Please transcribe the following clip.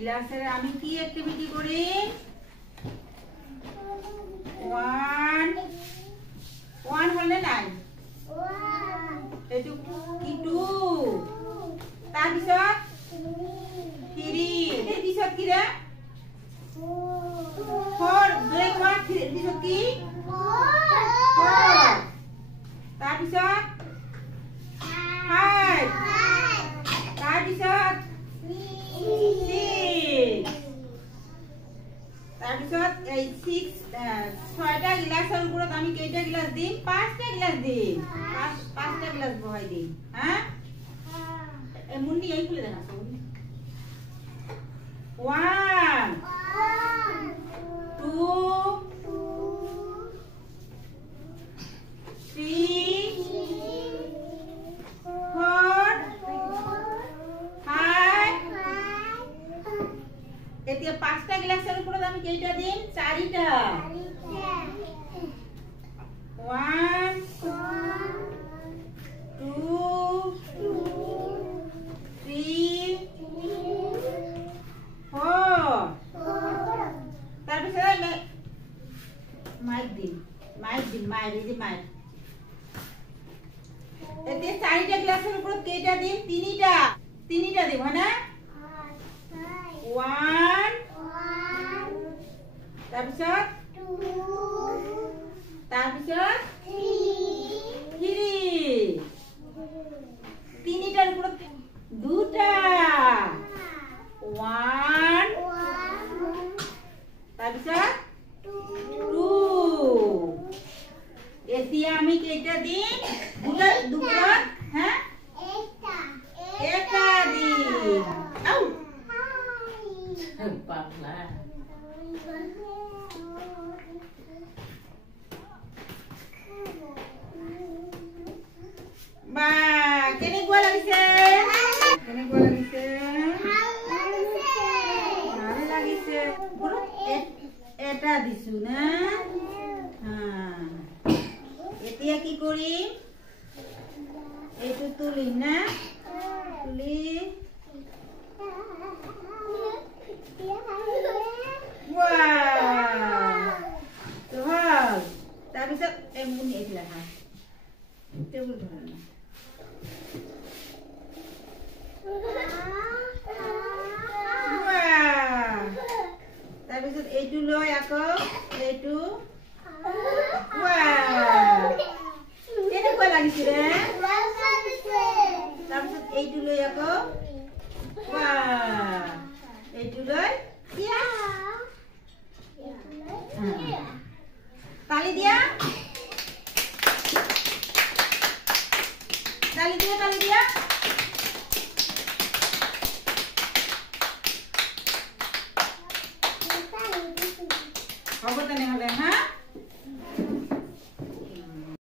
গিলাসেৰ আমি কি অ্যাক্টিভিটি কৰি 1 1 হলে নাই এইটো কি 2 তাৰপিছত 3 এই পিছত কি ৰে 4 ব্ৰেক 1 পিছত কি 4 তাৰপিছত 5 তাৰপিছত 6 তাৰপিছত এই 6 ছয়টা গিলাসৰ ওপৰত আমি কেইটা গিলাস দিম পাঁচটা গিলাস দিম পাঁচটা গিলাস বহাই দিম হ্যাঁ এই মুন্নি এই খুলে দেনা 1 2 3 4 5 এতিয়া পাঁচটা গিলাসের উপৰত আমি কেইটা দিম চাৰিটা 1 2 3 4 তাৰপিছত মাইক দিম মাইক এতিয়া চাৰিটা গ্লাসেৰ উপৰত কেইটা দিম তিনিটা দিম হয় না 1 তাৰপিছত 3 তিনিটাৰ উপৰত দুটা 1 তাৰপিছত 2 এতিয়া আমি কেইটা দিম দুটা হ্যাঁ এটা দিম আউ পাগলা বা কেনেকুৱা লাগিছে ভাল লাগিছে এটা দিছো না এতিয়া কি কৰিম এইটো তুলিম না তুলি তাৰপিছত এমনি এইবিলাক টেবুল ধৰা না তাৰপিছত এইটো লৈ আকৌ এইটো কেনেকুৱা লাগিছে ৰে তাৰপিছত এইটো লৈ আকৌ এইটো লৈ তালি দিয়া হ'ব তেনেহ'লে হা